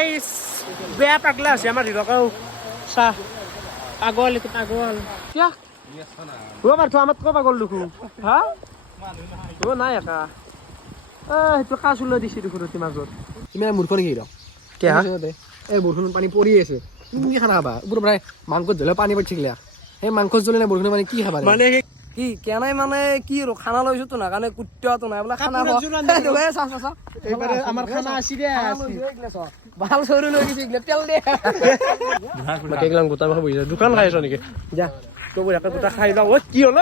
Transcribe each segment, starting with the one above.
guys বেয়া পাগলা আছে আমাৰ হিৰকেও চাহ পাগল কিয়া বাৰ আমাক ক পাগল দেখো হা নাই একা সেইটো কাজ ওলাই দিছে দেখোন ৰাতি মাজত তুমি মূৰ্খ নেকি কিয়া এই বৰষুণত পানী পৰি আছে তুমি কি খানা খাবা ওপৰৰ পৰাই মাংসত জ্বলে পানী পৰি থাকিলে সেই মাংসত জ্বলে নাই বৰষুণে মানে কি খাবা মানে কি কেনাই মানে কি আৰু খানা লৈছো তো না কাৰণে কুট্টিয়াটো নাই বোলে খানা এইবাৰে আমাৰ খানা আছে দে ভাল চৰু লৈ গৈছে তেল দে বাকী এইগিলা গোটা মাছ বহিছে দোকান খাই আছ নেকি যা তই বঢ়িয়াকে গোটা খাই লওঁ কি হ'ল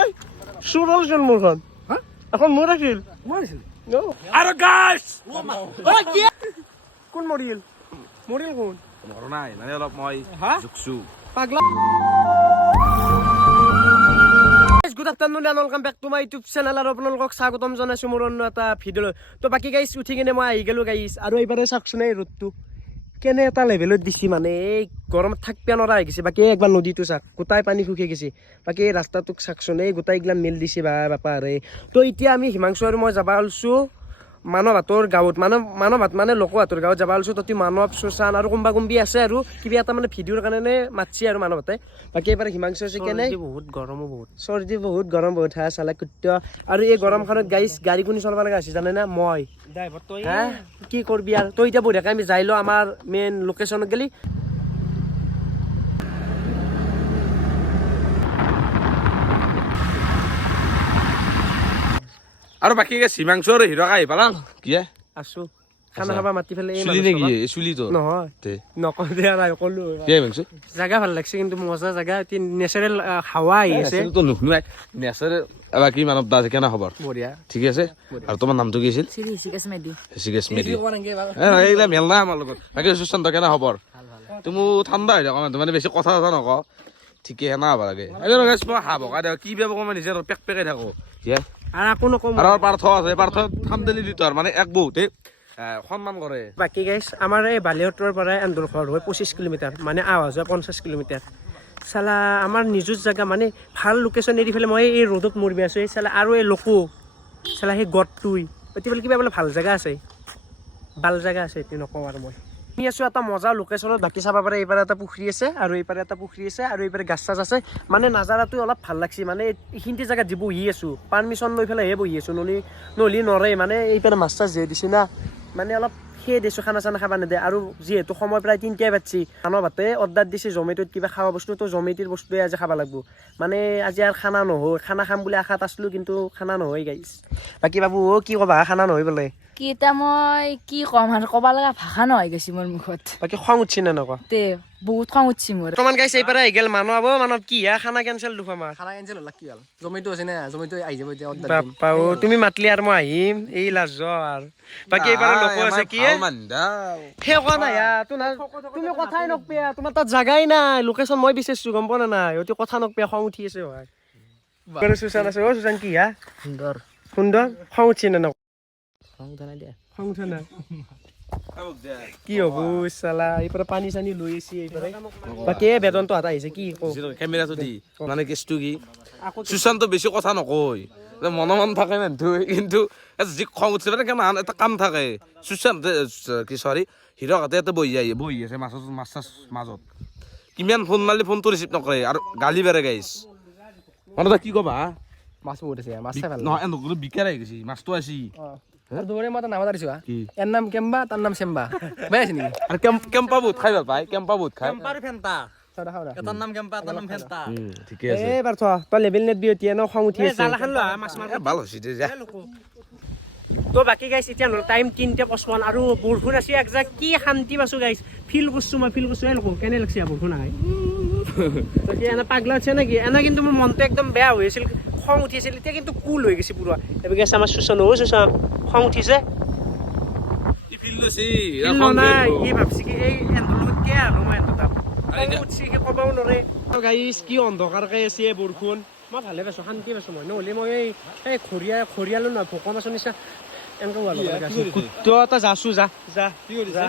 চুৰ হ'লচোন মোৰখন এখন মোৰ আছিল আৰু গাছ কোন মৰিল মৰিল কোন মৰা নাই মানে অলপ মই জুকছো পাগলা good afternoon and welcome back to my YouTube channel আৰু আপোনালোকক স্বাগতম জনাইছোঁ মোৰ অন্য এটা ভিডিঅ'লৈ তো বাকী গাইছ উঠি কিনে মই আহি গ'লোঁ গাইছ আৰু এইবাৰে চাওকচোন এই ৰ'দটো কেনে এটা লেভেলত দিছে মানে এই গৰমত থাকিব নোৱাৰা হৈ গৈছে বাকী একবাৰ নদীটো চাওক গোটাই পানী শুকাই গৈছে বাকী এই ৰাস্তাটোক চাওকচোন এই গোটাইগিলা মেল দিছে বাপা আৰে তো এতিয়া আমি হিমাংশু আৰু মই যাব ওলছোঁ মানৱহাটৰ গাঁৱত মানৱহাট মানে লোকহাটৰ গাঁৱত যাব ওলছোঁ তাতে মানৱ সুশান আৰু কোনোবা কোনোবি আছে আৰু কিবা এটা মানে ভিডিঅ'ৰ কাৰণে মাতছি আৰু মানৱহাটে বাকী এইবাৰ হিমাংশু আছে কেনে বহুত গৰমো বহুত চৰ্দি বহুত গৰম বহুত হা চালা কুত্ত আৰু এই গৰমখনত গাইছ গাড়ী কোনে চলাব লগা হৈছে জানে না মই হা কি কৰবি আৰু তই এতিয়া বঢ়িয়াকৈ আমি যাই লওঁ আমাৰ মেইন লোকেশ্যনত গেলি আৰু বাকী হিমাংশু আৰু হিৰক আহি পালা কি আছো খানা খাবা মাতি পেলাই চুলি নেকি চুলিটো নহয় নকওঁ দিয়া নাই ক'লো কি হিমাংশু জাগা ভাল লাগছে কিন্তু মজা জাগা নেচাৰেল হাৱা আহি আছে তো নুশুনাই নেচাৰেল এবাৰ কি মানৱ দা কেনে খবৰ বঢ়িয়া ঠিক আছে আৰু তোমাৰ নামটো কি আছিল এইগিলা মেল নাই আমাৰ লগত বাকী সুশান্ত কেনে খবৰ তুমি ঠাণ্ডা হৈ থাকা মানে বেছি কথা চথা নকওঁ ঠিকে সেনা হ'ব লাগে মই হাঁহ ভকা দিওঁ কি বেয়া মই নিজে পেক পেকাই থাকোঁ আৰু আকৌ নকওঁ আৰু পাৰ্থ আছে পাৰ্থ ঠাণ্ডালি দিতো আৰু মানে এক বহুতে সন্মান কৰে বাকী গাইছ আমাৰ এই বালিহঁতৰ পৰা এন্দুৰ ঘৰ হয় 25 কিলোমিটাৰ মানে অহা যোৱা 50 কিলোমিটাৰ চালা আমাৰ নিজৰ জেগা মানে ভাল লোকেশ্যন এৰি পেলাই মই এই ৰ'দত মৰিব আছোঁ এই চালা আৰু এই লোকো চালা সেই গড়টোই এতিয়া বোলে কিবা বোলে ভাল জেগা আছে ভাল জেগা আছে এইটো নকওঁ আৰু মই আমি আছোঁ এটা মজা লোকেশ্যনত বাকী চাব পাৰে এইবাৰ এটা পুখুৰী আছে আৰু এইপাৰে এটা পুখুৰী আছে আৰু এইপাৰে গাছ চাছ আছে মানে নাজাৰাটো অলপ ভাল লাগছে মানে এইখিনিতে জেগাত যি বহি আছোঁ পাৰ্মিশ্যন লৈ পেলাইহে বহি আছোঁ নহ'লে নৰে মানে এইপাৰে মাছ চাছ যে দিছে না মানে অলপ সেই দিছোঁ খানা চানা খাব নেদে আৰু যিহেতু সময় প্ৰায় 3টাই বাজছি মানৱহাটে অৰ্ডাৰ দিছে জমেটোত কিবা খাব বস্তু তো জমেটিৰ বস্তুৱে আজি খাব লাগিব মানে আজি আৰু খানা নহয় খানা খাম বুলি আশাত আছিলোঁ কিন্তু খানা নহয় গাইছ বাকী বাবু কি ক'বা খানা নহয় বোলে কি এটা মই কি ক'ম আৰু ক'ব লগা ভাষা নহয় গৈছে মোৰ মুখত বাকী খং উঠছি নে নকওঁ তে বহুত খং উঠছি মোৰ বৰ্তমান গাইছ এইপাৰে আহি গ'ল মানৱ মানৱ কি খানা কেঞ্চেল দেখো আমাৰ খানা কেঞ্চেল হ'ল কি হ'ল জমেটো আছে না জমেটো আহি যাব এতিয়া অৰ্ডাৰ বাপ্পা তুমি মাতলি আৰু মই আহিম এই লাজ আৰু বাকী এইবাৰ লোক আছে কি সেই কোৱা নাই তুমি কথাই নকপিয়া তোমাৰ তাত জাগাই নাই লোকেশ্যন মই বিচাৰিছোঁ গম পোৱা নাই অতি কথা নকপিয়া খং উঠি আছে হয় সুশান আছে সুশান কি সুন্দৰ সুন্দৰ খং উঠছি নে নকওঁ খং উঠা নাই দিয়া খং উঠা নাই কি হ'ব চালা এইপাৰে পানী চানী লৈ আহিছে এইপাৰে বাকী বেতনটো হাত আহিছে কি কেমেৰাটো দি মানে কেছটো কি সুশান্ত বেছি কথা নকয় মন থাকে মানুহ কিন্তু যি খং উঠিছে মানে কেনে এটা কাম থাকে সুশান্ত কি চৰি হিৰক হাতে ইয়াতে বহি আছে মাছ চাছ মাজত কিমান ফোন মাৰিলে ফোনটো ৰিচিভ নকৰে আৰু গালি বেৰে গাইছ মানে কি ক'বা মাছ বহুত আছে মাছ চাই ভাল নহয় এনে বিকাৰ আহি গৈছে মাছটো আছি দুবৰে মই এটা নাম এটা দিছোঁ ইয়াৰ নাম কেম্বা তাৰ নাম চেম্বা বেয়া আছে নেকি আৰু কেম্পা বহুত খাই ভাল পায় কেম্পা বহুত খাই এটাৰ নাম কেম্পা এটাৰ নাম ফেণ্টা ঠিকে আছে এই বাৰ তই লেবেল নেট বি এতিয়া ন খং উঠি আছে ভাল হৈছে দে যা তো বাকী গাইছ এতিয়া টাইম 3:55 আৰু বৰষুণ আছে একজাক কি শান্তি পাইছোঁ গাইছ ফিল কৰিছোঁ মই কেনে লাগছে বৰষুণ আহে এনে পাগলা আছে নেকি এনে কিন্তু মোৰ মনটো একদম বেয়া হৈ আছিল খং উঠিছিল এতিয়া কিন্তু কুল হৈ গৈছে পুৰা এবাৰ গেছে আমাৰ সুশান সুশান খং উঠিছে নাই কি ভাবছি কি এই এন্দৰ লগত কি আৰু মই এন্দৰ তাত উঠছি কি ক'বও নোৱাৰে গাইছ কি অন্ধকাৰকৈ আছে বৰষুণ মই ভালে পাইছোঁ শান্তি পাইছোঁ মই নহ'লে মই এই খৰিয়ালো নহয় ভোকৰ মাছৰ নিচিনা এনেকৈ হোৱা লগা তই এটা যাছোঁ যা কি কৰিছা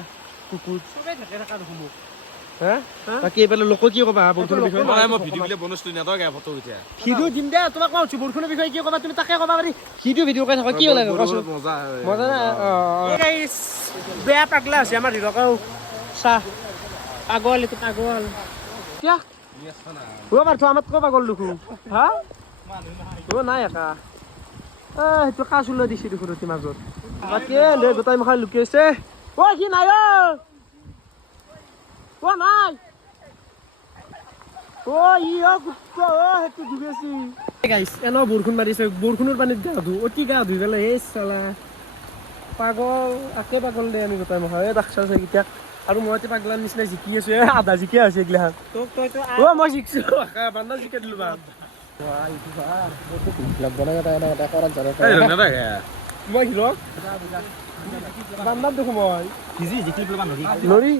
কুকুৰ চবেই থাকে থকা দেখোন মোক বাকী এইফালে লোক কি ক'বা বৰষুণৰ বিষয়ে মই ভিডিঅ' বনষ্টো নেদক ফটো উঠা ভিডিঅ' দিম দে তোমাক কৈছোঁ বৰষুণৰ বিষয়ে কি ক'বা তুমি তাকে ক'বা পাৰি ভিডিঅ' কৰি থাকা কি লাগে কচোন মজা না বেয়া পাগলা আছে আমাৰ হিৰকেও চাহ পাগল এইটো পাগল কিয়া ও পাৰ্থ আমাতকৈ পাগল দেখো হা ও নাই একা সেইটো কাজ ওলাই দিছে দেখোন অতি মাজত বাকী গোটাই মুখাই লুকি আছে ও সি নাই ও নাই ও ই কুত্তা সেইটো ডুবেছি গাইছ এনে বৰষুণ মাৰিছে বৰষুণৰ পানীত গা ধু অতি গা ধুই পেলাই এই চালা পাগল আকে পাগল দে আমি গোটাই মুখাই দেখছা এতিয়া আৰু মই এতিয়া পাগলাৰ নিচিনা জিকি আছো আধা জিকিয়া হৈছে এইগিলাখান ও মই জিকছো বান্দা জিকাই দিলো বা মই হিৰ বান্দাত দেখো মই নৰি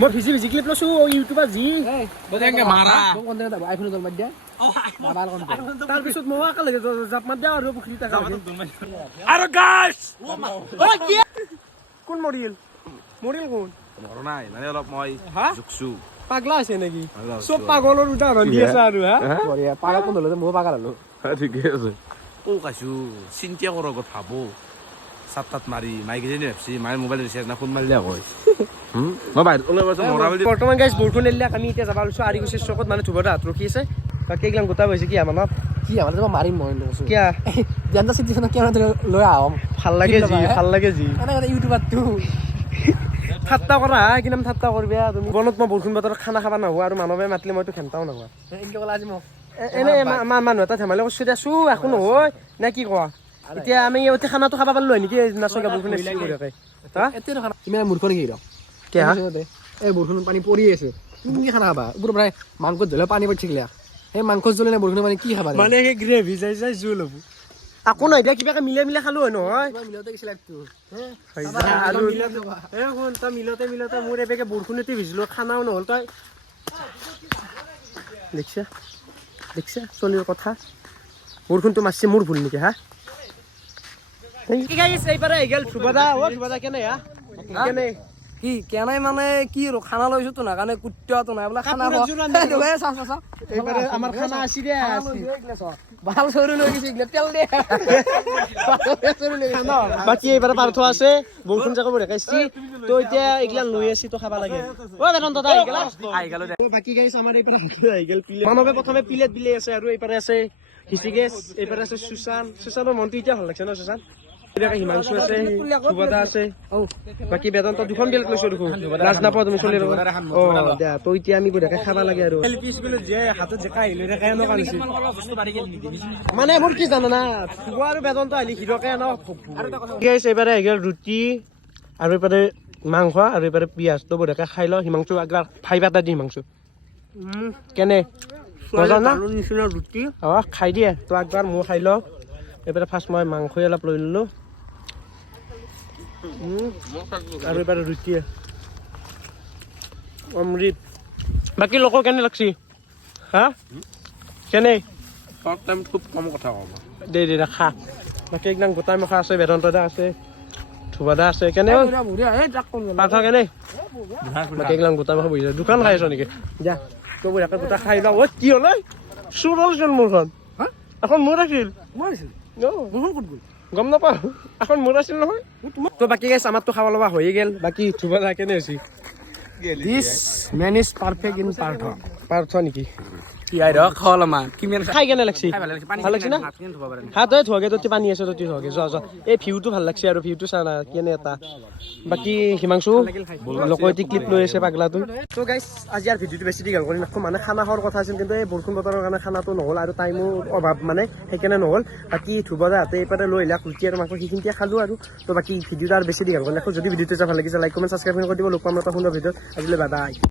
মই ভিজি ভিজি ক্লিপ লৈছো ইউটিউবত যি তাৰপিছত মই একে লাগে জাপ মাত দিয়া আৰু পুখুৰীত আৰু গাছ কোন মৰিল মৰিল কোন মৰা নাই মানে অলপ মই জুকছো পাগলা আছে নেকি চব পাগলৰ উদাহৰণ দি আছে আৰু হা পাগল কোন হলো মই পাগল হলো ঠিকে আছে ও কাইছো চিন্তা কৰ আগত ভাবো চাপ তাত মাৰি মাইকেইজনী ভাবছি মায়ে মোবাইল ৰিচাৰ্জ না ফোন মাৰিলে হয় মই বাহিৰত ওলাই গৈছো মৰা বুলি বৰ্তমান গাইছ বৰষুণ এৰিলে আমি এতিয়া যাব লৈছো আৰিগুছিৰ চকত মানে ধুবতে হাত ৰখি আছে বাকী এইগিলাক গোটা হৈছে কি আমানত কি আমাৰ তোমাক মাৰিম মই কৈছো কিয়া জানতা চিটিখনত কিয় লৈ আহম ভাল লাগে যি এনেকৈ ইউটিউবত ঠাট্টা কৰা কি নাম ঠাট্টা কৰবি তুমি বনত মই বৰষুণ বতৰত খানা খাব নাহোঁ আৰু মানুহে মাতিলে মইতো ঘেণ্টাও নাহোঁ এনেকৈ ক'লে আজি মোক এনে মানুহ এটা ধেমালি কৰিছোঁ দেছো একো নহয় নে কি কোৱা এতিয়া আমি অতি খানাটো খাব পাৰিলো নেকি নাচকে বৰষুণ এতিয়া খানা ইমান মূৰ্খ নেকি কিয় এই বৰষুণ পানী পৰি আছে তুমি কি খানা খাবা ওপৰৰ পৰাই মাংসত জ্বলে পানী পৰি থাকিলে সেই মাংসত জ্বলে বৰষুণ পানী কি খাবা মানে সেই গ্ৰেভি যাই জোল হ'ব আকৌ নাই দিয়া কিবাকে মিলাই খালো হয় নহয় মিলতে মোৰ এবেগে বৰষুণতে ভিজিলো খানাও নহ'ল তই দেখছা চলিৰ কথা বৰষুণটো মাৰছে মোৰ ভুল নেকি হা এইবাৰে আহি গেল ধ্ৰুৱদা কেনে হা কেনে কি কেনে মানে কি আৰু খানা লৈছো তো না কাৰণে কুত্তাটো নাই বোলে খানা এইবাৰে আমাৰ খানা আছে দে ভাল চৰু লৈ গৈছে তেল দে বাকী এইবাৰে পাৰ্থ আছে বৰষুণ জাকো দেখাইছি তো এতিয়া এইগিলা লৈ আছি তো খাবা লাগে ও বেতন দাদা আহি গেল বাকী গাইছ আমাৰ এইপাৰে আহি গেল প্লেট মানৱে প্ৰথমে প্লেট বিলে আছে আৰু এইপাৰে আছে হিচিগেছ এইপাৰে আছে সুশানৰ মনটো এতিয়া ভাল লাগছে ন সুশান হিমাংশু আছে ধ্ৰুৱদা আছে বাকী বেতন তো দুখন বেলেগ লৈছো দেখোন লাজ নাপাওঁ তুমি চলি দে তো এতিয়া আমি বঢ়িয়াকে খাবা লাগে আৰু হাতত জেকা আহিলে মানে মোৰ কি জানা না ধ্ৰুৱ আৰু বেতনটো আহিলে হিৰকে এইবাৰে আহি গ'ল ৰুটি আৰু এইবাৰে মাংস আৰু এইবাৰে পিঁয়াজ তো বঢ়িয়াকে খাই লওঁ হিমাংশু একবাৰ ফাইভ এটা দি হিমাংশু কেনে মজা না নিচিনা ৰুটি খাই দিয়ে তো একবাৰ মই খাই লওঁ এইবাৰে ফাৰ্ষ্ট মই মাংসই অলপ লৈ ল'লোঁ আৰু এইবাৰে ৰুটি অমৃত বাকী লোকৰ কেনে লাগছি হা কেনে খুব কম কথা ক'ব দে খা বাকী একদম গোটাই মুখা আছে বেদন্ত দা আছে ধ্ৰুৱদা আছে কেনে পাঠা কেনে বাকী একদম গোটাই মুখা বহি যায় দোকান খাই আছ নেকি যা তই বঢ়িয়াকে গোটা খাই লওঁ অ' কি হ'ল চুৰ হ'লচোন মোৰখন এখন মোৰ আছিল গম নাপাওঁ এখন মোৰ আছিল নহয় তো বাকী গাইছ আমাৰতো খাব লগা হৈয়ে গেল বাকী ধ্ৰুৱদা কেনে হৈছে this man is perfect in পাৰ্থ নেকি খাই কেনে লাগছি ভাল লাগছি না হাতে ধোৱাগে ততি পানী আছে ততি ধোৱাগে যোৱা এই ভিউটো ভাল লাগছে আৰু ভিউটো চা না কেনে এটা বাকী হিমাংশু লোকতি ক্লিপ লৈ আছে পাগলাটো তো গাইছ আজি আৰু ভিডিঅ'টো বেছি দীঘল কৰি নাখো মানে খানা খোৱাৰ কথা আছিল কিন্তু এই বৰষুণ বতৰৰ কাৰণে খানাটো নহ'ল আৰু টাইমো অভাৱ মানে সেইকাৰণে নহ'ল বাকী ধ্ৰুৱদা হাতে এইপাৰে লৈ আহিলে ৰুটি আৰু মাংস সেইখিনিতে খালোঁ আৰু তো বাকী ভিডিঅ'টো আৰু বেছি দীঘল কৰি নাখো যদি ভিডিঅ'টো ভাল লাগিছে লাইক কমেণ্ট ছাবস্ক্ৰাইব কৰি দিব লগ পাম এটা সুন্দৰ ভিডিঅ'ত আজিলৈ বাই বাই